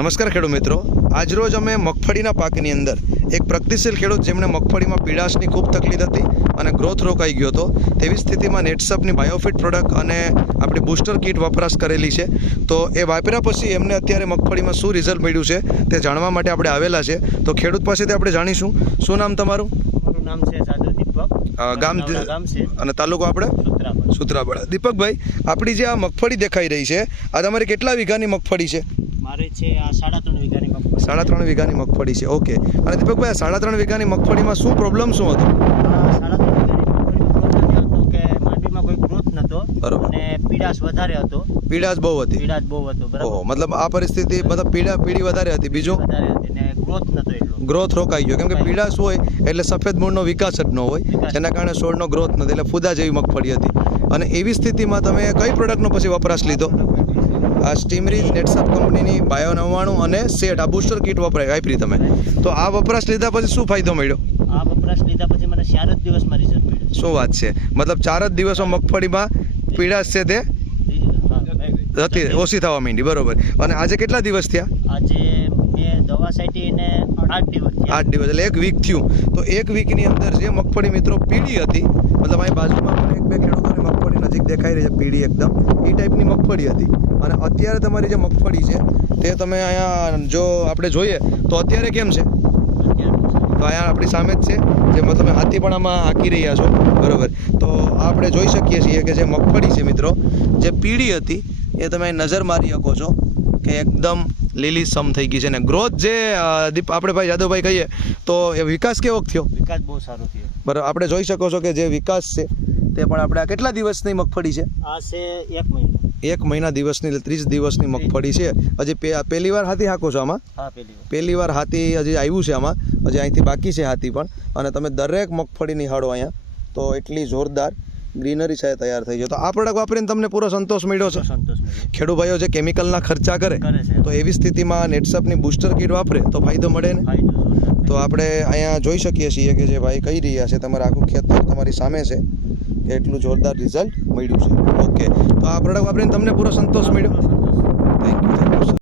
નમસ્કાર ખેડૂત મિત્રો, આજરોજ અમે મગફળીના પાકની અંદર એક પ્રગતિશીલ ખેડૂત જેમણે મગફળીમાં પીડાશની ખૂબ તકલીફ હતી અને ગ્રોથ રોકાઈ ગયો હતો તેવી સ્થિતિમાં નેટસપની બાયોફિટ પ્રોડક્ટ અને આપણી બૂસ્ટર કીટ વપરાશ કરેલી છે. તો એ વાપર્યા પછી એમને અત્યારે મગફળીમાં શું રિઝલ્ટ મળ્યું છે તે જાણવા માટે આપણે આવેલા છે. તો ખેડૂત પાસેથી આપણે જાણીશું. શું નામ તમારું? મારું નામ છે સાધુ દીપક, ગામ છે અને તાલુકો આપણે સુત્રાપાડા. દીપકભાઈ, આપણી જે આ મગફળી દેખાઈ રહી છે, આ તમારી કેટલા વીઘાની મગફળી છે? મારે છે આ 3.5 વીઘાની મગફળી. 3.5 વીઘાની મગફળી છે. ઓકે. અને દીપકભાઈ, આ 3.5 વીઘાની મગફળીમાં શું પ્રોબ્લેમ શું હતો? 3.5 વીઘાની મગફળીમાં પ્રોબ્લેમ હતો કે માંડવીમાં કોઈ ગ્રોથ નતો અને પીડાશ વધારે હતો. પીડાશ બહુ હતી. પીડાશ બહુ હતો, બરાબર. ઓહો, મતલબ આ પરિસ્થિતિ મતલબ પીડી વધારે હતી. બીજું વધારે હતી ને ગ્રોથ નતો એટલો. ગ્રોથ રોકાઈ ગયો, કેમ કે પીડાશ હોય એટલે સફેદ મૂળનો વિકાસ જ ન હોય, જેના કારણે છોડનો ગ્રોથ નથી, એટલે ફૂદા જેવી મગફળી હતી. અને એવી સ્થિતિમાં તમે કઈ પ્રોડક્ટનો પછી વપરાશ લીધો? આ સ્ટીમરીજ નેટસપ કંપનીની બાયો 99 અને સેટ આ બૂસ્ટર કીટ વાપરી તમે. તો આ વપરાશ લીધા પછી શું ફાયદો મળ્યો? આ વપરાશ લીધા પછી મને 4 જ દિવસમાં રિઝલ્ટ મળ્યું. શું વાત છે! મતલબ 4 જ દિવસમાં મગફળીમાં પીડાશ છે તે હતી ઓછી થવા માંડી, બરોબર. અને આજે કેટલા દિવસ થયા? આજે મેં દવા છાંટી એને 8 દિવસ થયા. 8 દિવસ એટલે 1 વીક થયું. તો 1 વીકની અંદર જે મગફળી મિત્રો પીળી હતી, મતલબ અહીં બાજુમાં પણ 1-2 ખેડૂતોની મગફળી નજીક દેખાઈ રહી છે, પીળી એકદમ એ ટાઈપની મગફળી હતી. અને અત્યારે તમારી જે મગફળી છે તે તમે અહીંયા જો આપણે જોઈએ તો અત્યારે કેમ છે? તો અહીંયા આપણી સામે જ છે, જે મતલબ હાથી પણ આમાં હાંકી રહ્યા છો, બરોબર. તો આપણે જોઈ શકીએ છીએ કે જે મગફળી છે મિત્રો, જે પીળી હતી એ તમે અહીં નજર મારી શકો છો કે એકદમ લીલી સમ થઈ ગઈ છે. ને ગ્રોથ જે આપણે ભાઈ યાદવભાઈ કહીએ તો એ વિકાસ કેવો થયો? વિકાસ બહુ સારો થયો, બરાબર. આપણે જોઈ શકો છો કે જે વિકાસ છે તે પણ આપણે આ કેટલા દિવસની મગફળી છે? આ છે 1 મહિનો. 1 મહિના દિવસની એટલે 30 દિવસની મગફળી છે. હજી પહેલી વાર હાથી હાંકો છો આમાં? હા, પહેલી વાર હાથી હજી આવ્યું છે આમાં, હજી અહીંથી બાકી છે હાથી પણ. અને તમે દરેક મગફળી નિહાળો અહીંયા તો એટલી જોરદાર ગ્રીનરી છે તૈયાર થઈ ગયો. તો આ પ્રોડક્ટ વાપરીને તમને પૂરો સંતોષ મળ્યો છે? ખેડૂત ભાઈઓ જે કેમિકલના ખર્ચા કરે તો એવી સ્થિતિમાં નેટસપની બૂસ્ટર કીટ વાપરે તો ફાયદો મળે ને. તો આપણે અહીંયા જોઈ શકીએ છીએ કે જે ભાઈ કહી રહ્યા છે, તમારે આખું ખેતર તમારી સામે છે કે એટલું જોરદાર રિઝલ્ટ મળ્યું છે. ઓકે. તો આ પ્રોડક્ટ વાપરીને તમને પૂરો સંતોષ મળ્યો?